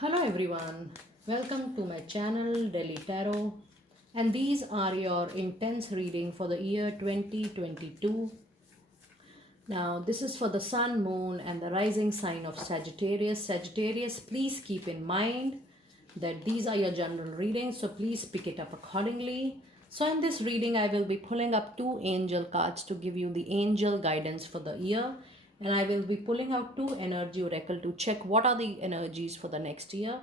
Hello everyone, welcome to my channel Delhi Tarot, and these are your intense reading for the year 2022. Now this is for the sun, moon and the rising sign of Sagittarius. Sagittarius, please keep in mind that these are your general readings, so please pick it up accordingly. So in this reading I will be pulling up two angel cards to give you the angel guidance for the year, and I will be pulling out two energy oracle to check what are the energies for the next year,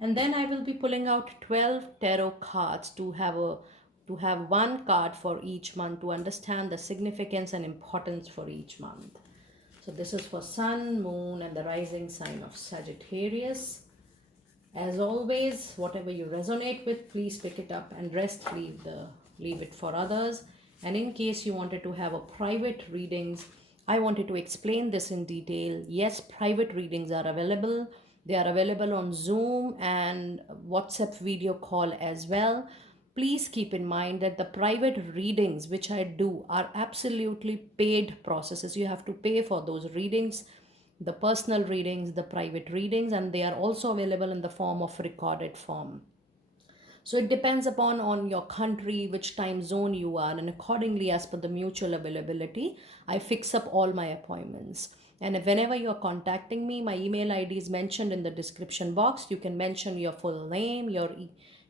and then I will be pulling out 12 tarot cards to have one card for each month to understand the significance and importance for each month. So this is for sun, moon and the rising sign of Sagittarius. As always, whatever you resonate with, please pick it up, and rest leave it for others. And in case you wanted to have a private readings, I wanted to explain this in detail. Yes, private readings are available. They are available on Zoom and WhatsApp video call as well. Please keep in mind that the private readings which I do are absolutely paid processes. You have to pay for those readings, the personal readings, the private readings, and they are also available in the form of recorded form. So it depends upon on your country, which time zone you are, and accordingly, as per the mutual availability, I fix up all my appointments. And whenever you are contacting me, my email ID is mentioned in the description box. You can mention your full name, your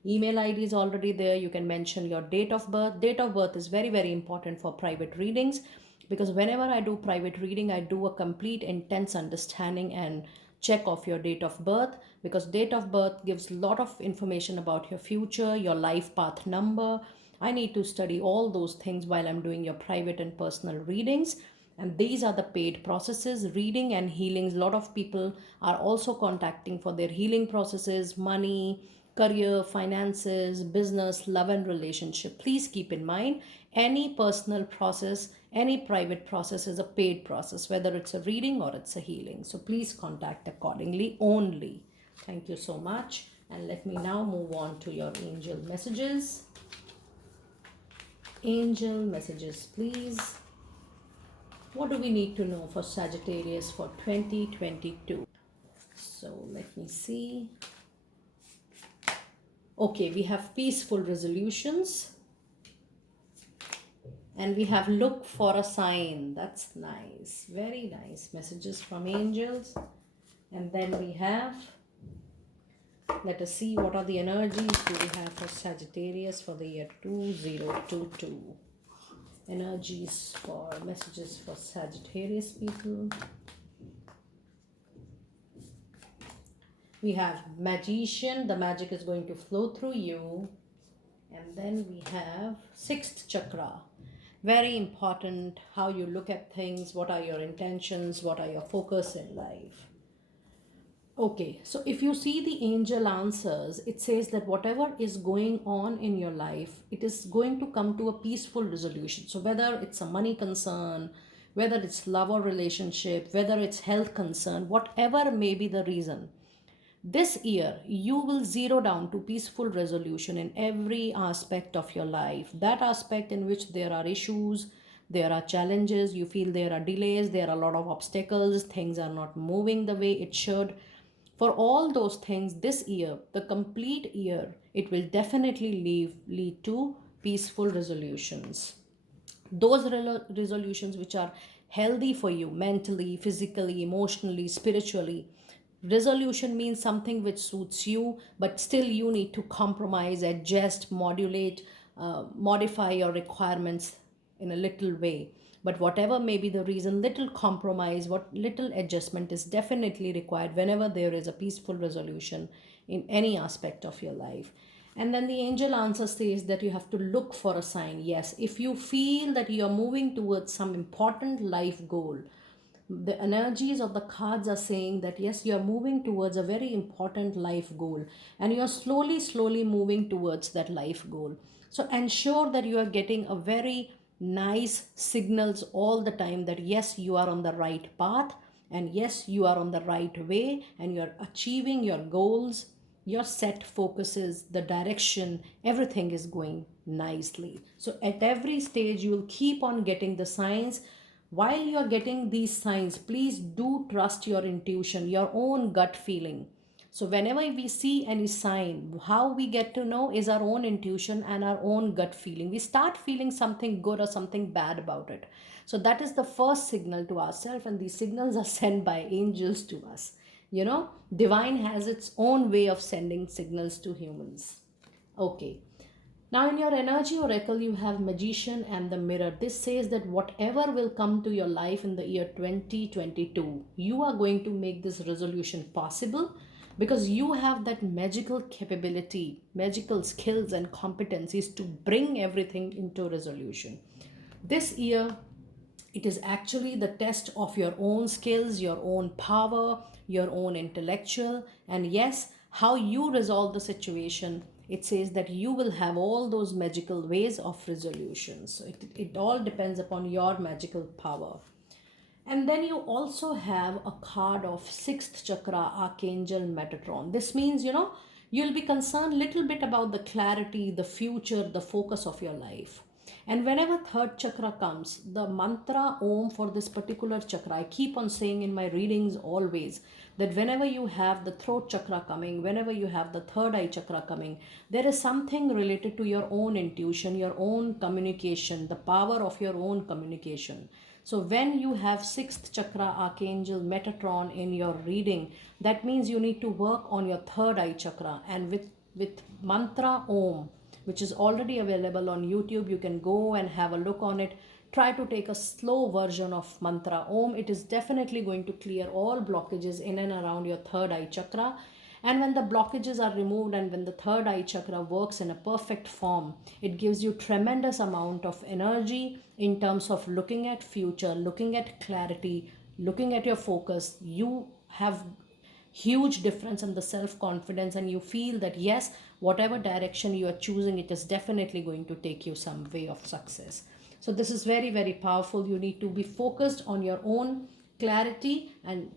email ID is already there. You can mention your date of birth. Date of birth is very, very important for private readings, because whenever I do private reading, I do a complete intense understanding and check of your date of birth, because date of birth gives a lot of information about your future, your life path number. I need to study all those things while I'm doing your private and personal readings, and these are the paid processes. Reading and healings, a lot of people are also contacting for their healing processes, money, career, finances, business, love and relationship. Please keep in mind, any personal process, any private process is a paid process, whether it's a reading or it's a healing. So please contact accordingly only. Thank you so much, and let me now move on to your angel messages. Angel messages, please. What do we need to know for Sagittarius for 2022? So let me see. Okay, we have peaceful resolutions, and we have look for a sign. That's nice, very nice messages from angels. And then we have, let us see what are the energies do we have for Sagittarius for the year 2022. Energies for messages for Sagittarius people. We have Magician, the magic is going to flow through you. And then we have sixth chakra. Very important how you look at things, what are your intentions, what are your focus in life. Okay, so if you see the angel answers, it says that whatever is going on in your life, it is going to come to a peaceful resolution. So whether it's a money concern, whether it's love or relationship, whether it's health concern, whatever may be the reason, this year you will zero down to peaceful resolution in every aspect of your life. That aspect in which there are issues, there are challenges, you feel there are delays, there are a lot of obstacles, things are not moving the way it should. For all those things, this year, the complete year, it will definitely lead to peaceful resolutions. Those resolutions which are healthy for you mentally, physically, emotionally, spiritually. Resolution means something which suits you, but still you need to compromise, adjust, modulate, modify your requirements in a little way. But whatever may be the reason, little compromise, what little adjustment is definitely required whenever there is a peaceful resolution in any aspect of your life. And then the angel answer says that you have to look for a sign. Yes, if you feel that you are moving towards some important life goal, the energies of the cards are saying that yes, you are moving towards a very important life goal, and you are slowly moving towards that life goal. So ensure that you are getting a very nice signals all the time that yes, you are on the right path, and yes, you are on the right way, and you are achieving your goals, your set focuses, the direction, everything is going nicely. So at every stage you will keep on getting the signs. While you are getting these signs, please do trust your intuition, your own gut feeling. So whenever we see any sign, how we get to know is our own intuition and our own gut feeling. We start feeling something good or something bad about it. So that is the first signal to ourselves, and these signals are sent by angels to us. You know, divine has its own way of sending signals to humans. Okay. Now, in your energy oracle, you have magician and the mirror. This says that whatever will come to your life in the year 2022, you are going to make this resolution possible because you have that magical capability, magical skills, and competencies to bring everything into resolution. This year, it is actually the test of your own skills, your own power, your own intellectual, and yes, how you resolve the situation. It says that you will have all those magical ways of resolution. So it all depends upon your magical power. And then you also have a card of sixth chakra, Archangel Metatron. This means, you'll be concerned little bit about the clarity, the future, the focus of your life. And whenever third chakra comes, the mantra Om for this particular chakra, I keep on saying in my readings always that whenever you have the throat chakra coming, whenever you have the third eye chakra coming, there is something related to your own intuition, your own communication, the power of your own communication. So when you have sixth chakra Archangel Metatron in your reading, that means you need to work on your third eye chakra. And with mantra Om, which is already available on YouTube, you can go and have a look on it. Try to take a slow version of mantra Om. It is definitely going to clear all blockages in and around your third eye chakra. And when the blockages are removed and when the third eye chakra works in a perfect form, it gives you tremendous amount of energy in terms of looking at future, looking at clarity, looking at your focus. You have huge difference in the self confidence, and you feel that yes, whatever direction you are choosing, it is definitely going to take you some way of success. So this is very, very powerful. You need to be focused on your own clarity, and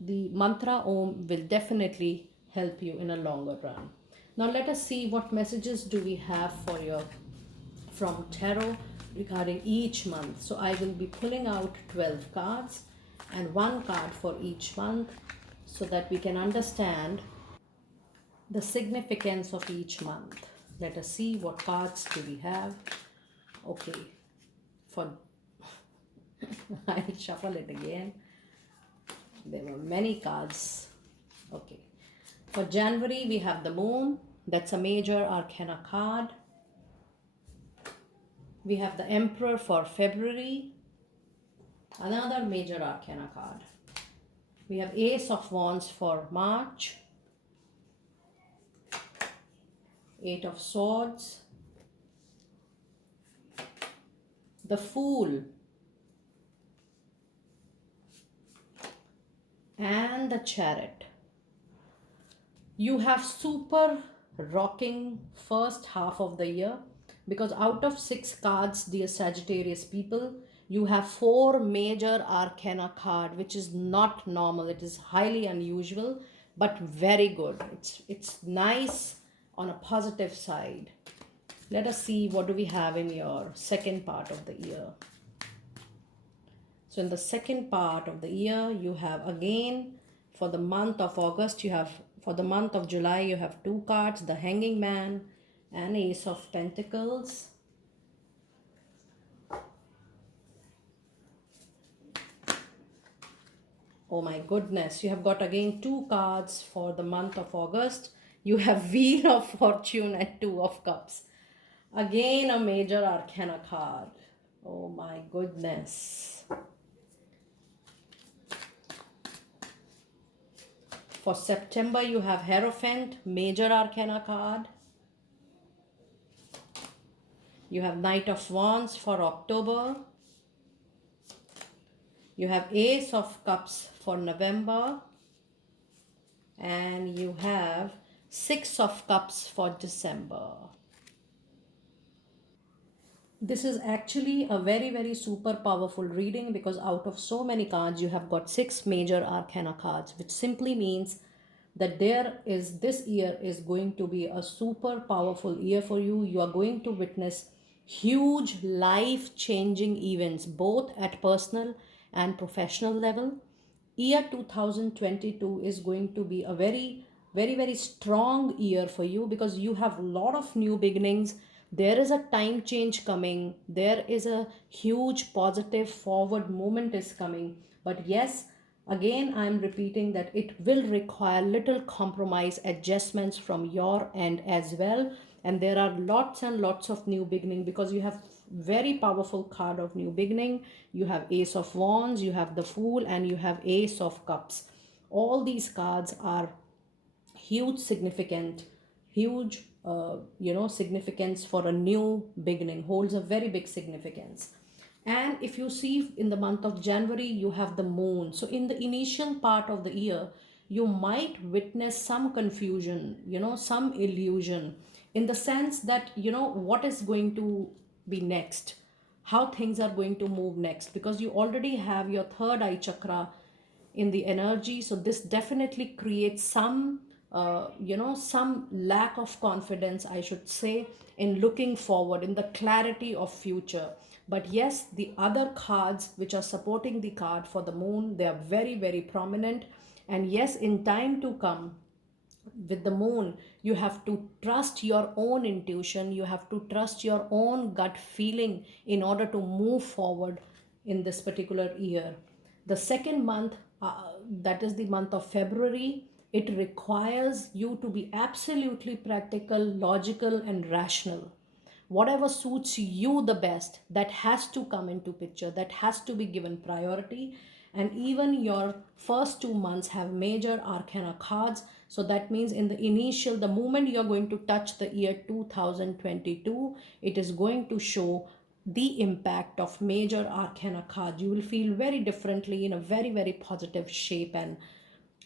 the mantra Om will definitely help you in a longer run. Now let us see what messages do we have for your from tarot regarding each month. So I will be pulling out 12 cards and one card for each month so that we can understand the significance of each month. Let us see what cards do we have. Okay, for I'll shuffle it again. There were many cards. Okay, for January we have the moon. That's a major arcana card. We have the emperor for February, another major arcana card. We have ace of wands for March, eight of swords, the fool, and the chariot. You have super rocking first half of the year, because out of 6 cards, dear Sagittarius people, you have 4 major arcana card, which is not normal. It is highly unusual, but very good. It's nice on a positive side. Let us see what do we have in your second part of the year. So in the second part of the year, you have again for the month of August, you have for the month of July, you have 2 cards, the Hanging Man and Ace of Pentacles. Oh my goodness, you have got again 2 cards for the month of August. You have Wheel of Fortune and 2 of Cups. Again a major arcana card. Oh my goodness. For September, you have Hierophant, major arcana card. You have Knight of Wands for October. You have Ace of Cups for November. And you have Six of Cups for December. This is actually a very, very super powerful reading, because out of so many cards, you have got 6 major arcana cards, which simply means that this year is going to be a super powerful year for you. You are going to witness huge life changing events, both at personal and professional level. Year 2022 is going to be a very very, very strong year for you, because you have a lot of new beginnings. There is a time change coming. There is a huge positive forward movement is coming. But yes, again, I am repeating that it will require little compromise, adjustments from your end as well. And there are lots and lots of new beginning, because you have very powerful card of new beginning. You have Ace of Wands, you have the Fool, and you have Ace of Cups. All these cards are huge significant, huge significance for a new beginning, holds a very big significance. And if you see in the month of January, you have the moon. So in the initial part of the year, you might witness some confusion, some illusion, in the sense that what is going to be next, how things are going to move next, because you already have your third eye chakra in the energy. So this definitely creates some lack of confidence, I should say, in looking forward, in the clarity of future. But yes, the other cards which are supporting the card for the moon, they are very, very prominent. And yes, in time to come, with the moon, you have to trust your own intuition, you have to trust your own gut feeling in order to move forward in this particular year. The second month, that is the month of February, it requires you to be absolutely practical, logical, and rational. Whatever suits you the best, that has to come into picture, that has to be given priority. And even your first 2 months have major arcana cards. So that means in the initial, the moment you're going to touch the year 2022, it is going to show the impact of major arcana cards. You will feel very differently, in a very, very positive shape and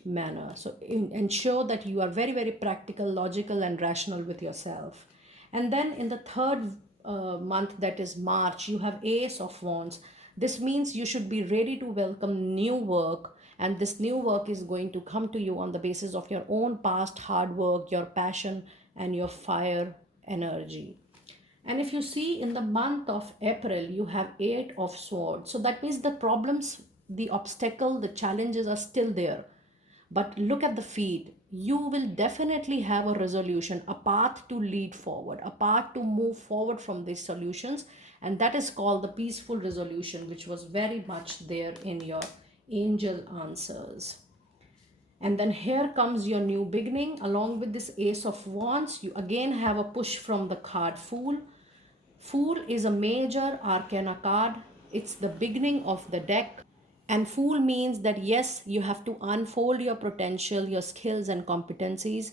manner. So ensure that you are very, very practical, logical, and rational with yourself. And then in the third month, that is March, you have Ace of Wands. This means you should be ready to welcome new work, and this new work is going to come to you on the basis of your own past hard work, your passion, and your fire energy. And if you see in the month of April, you have Eight of Swords. So that means the problems, the obstacle, the challenges are still there. But look at the feed. You will definitely have a resolution, a path to lead forward, a path to move forward from these solutions. And that is called the peaceful resolution, which was very much there in your angel answers. And then here comes your new beginning. Along with this Ace of Wands, you again have a push from the card Fool. Fool is a major arcana card. It's the beginning of the deck. And Fool means that yes, you have to unfold your potential, your skills and competencies.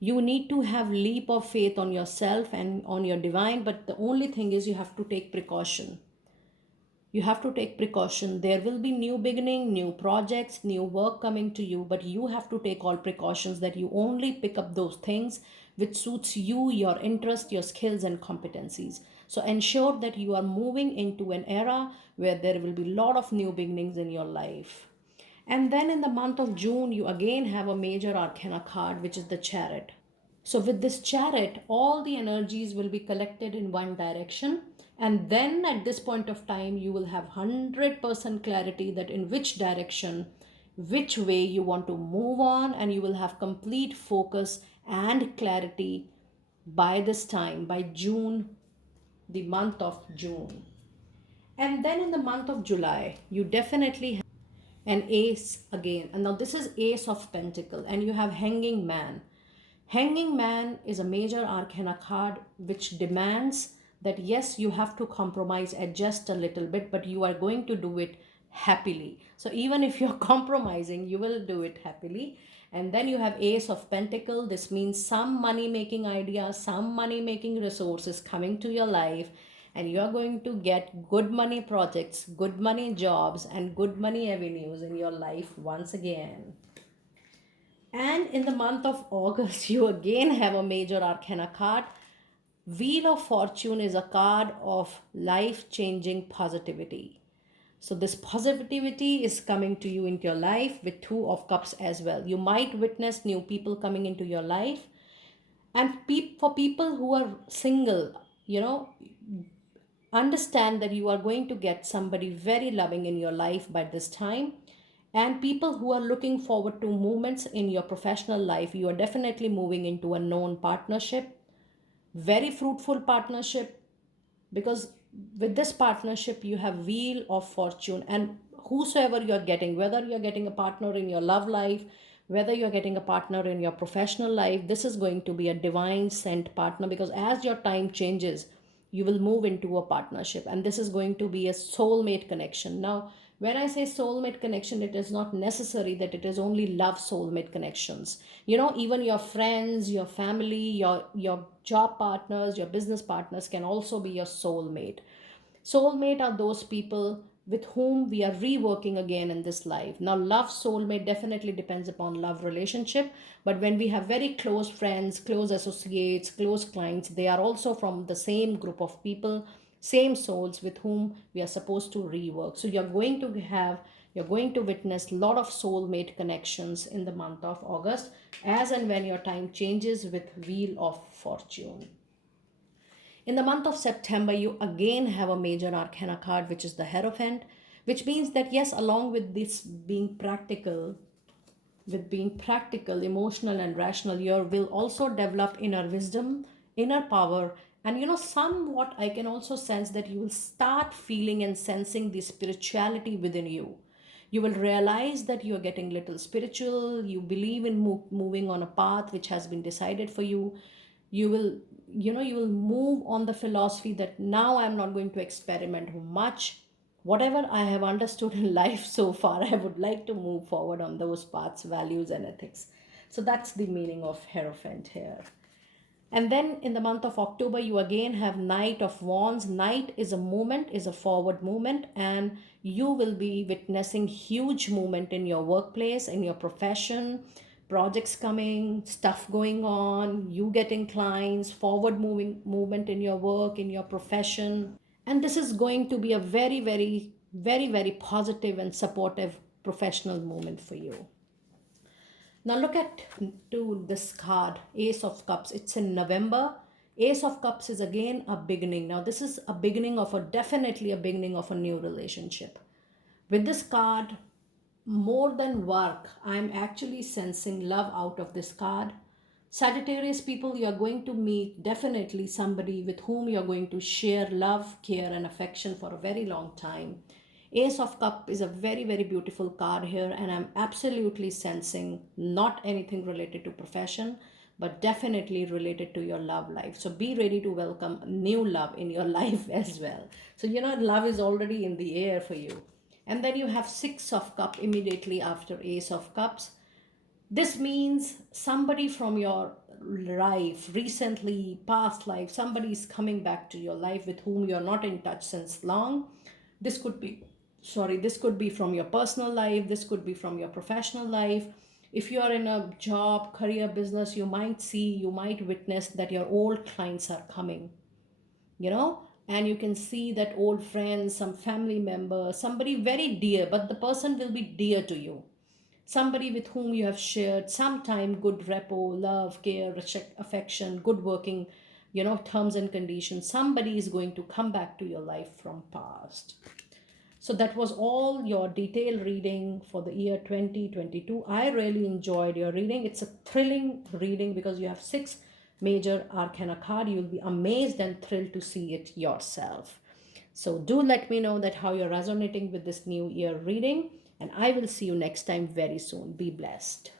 You need to have leap of faith on yourself and on your divine, but the only thing is you have to take precaution. You have to take precaution. There will be new beginning, new projects, new work coming to you, but you have to take all precautions, that you only pick up those things which suits you, your interest, your skills and competencies. So ensure that you are moving into an era where there will be a lot of new beginnings in your life. And then in the month of June, you again have a major arcana card, which is the Chariot. So, with this chariot, all the energies will be collected in one direction. And then at this point of time, you will have 100% clarity that in which direction, which way you want to move on, and you will have complete focus and clarity by this time, by June, the month of June. And then in the month of July, you definitely have an ace again. And now this is Ace of Pentacle, and you have Hanging Man. Hanging Man is a major arcana card which demands that yes, you have to compromise, adjust a little bit, but you are going to do it happily. So even if you're compromising, you will do it happily. And then you have Ace of Pentacle. This means some money making ideas, some money making resources coming to your life, and you are going to get good money projects, good money jobs, and good money avenues in your life once again. And in the month of August, you again have a major arcana card. Wheel of Fortune is a card of life changing positivity. So, this positivity is coming to you into your life with Two of Cups as well. You might witness new people coming into your life. And for people who are single, understand that you are going to get somebody very loving in your life by this time. And people who are looking forward to movements in your professional life, you are definitely moving into a known partnership, very fruitful partnership, because with this partnership you have wheel of fortune. And whosoever you're getting, whether you're getting a partner in your love life, whether you're getting a partner in your professional life, this is going to be a divine sent partner, because as your time changes you will move into a partnership, and this is going to be a soulmate connection. Now when I say soulmate connection, it is not necessary that it is only love soulmate connections. Even your friends, your family, your job partners, your business partners can also be your soulmate. Soulmate are those people with whom we are reworking again in this life. Now, love soulmate definitely depends upon love relationship, but when we have very close friends, close associates, close clients, they are also from the same group of people, same souls with whom we are supposed to rework. So you're going to witness a lot of soulmate connections in the month of August, as and when your time changes with Wheel of Fortune. In the month of September, you again have a major arcana card, which is the Hierophant, which means that yes, along with this being practical, emotional, and rational, you will also develop inner wisdom, inner power, and somewhat I can also sense that you will start feeling and sensing the spirituality within you. You will realize that you are getting little spiritual. You believe in moving on a path which has been decided for you. You will move on the philosophy that now I'm not going to experiment much. Whatever I have understood in life so far, I would like to move forward on those paths, values, and ethics. So that's the meaning of Hierophant here. And then in the month of October, you again have Knight of Wands. Knight is a movement, is a forward movement, and you will be witnessing huge movement in your workplace, in your profession, projects coming, stuff going on, you getting clients, forward moving movement in your work, in your profession. And this is going to be a very, very, very, very positive and supportive professional moment for you. Now look at to this card, Ace of Cups. It's in November. Ace of Cups is again a beginning. Now this is a beginning of definitely a beginning of a new relationship. With this card, more than work, I'm actually sensing love out of this card. Sagittarius people, you are going to meet definitely somebody with whom you are going to share love, care, and affection for a very long time. Ace of Cup is a very, very beautiful card here, and I'm absolutely sensing not anything related to profession, but definitely related to your love life. So be ready to welcome new love in your life as well. So, love is already in the air for you. And then you have Six of Cup immediately after Ace of Cups. This means somebody from your life, recently, past life, somebody is coming back to your life with whom you're not in touch since long. This could be from your personal life, this could be from your professional life. If you are in a job, career, business, you might witness that your old clients are coming, and you can see that old friends, some family member, somebody very dear, but the person will be dear to you. Somebody with whom you have shared some time, good repo, love, care, affection, good working, terms and conditions. Somebody is going to come back to your life from past. So that was all your detailed reading for the year 2022. I really enjoyed your reading. It's a thrilling reading because you have 6 major arcana card. You'll be amazed and thrilled to see it yourself. So do let me know that how you're resonating with this new year reading, and I will see you next time very soon. Be blessed.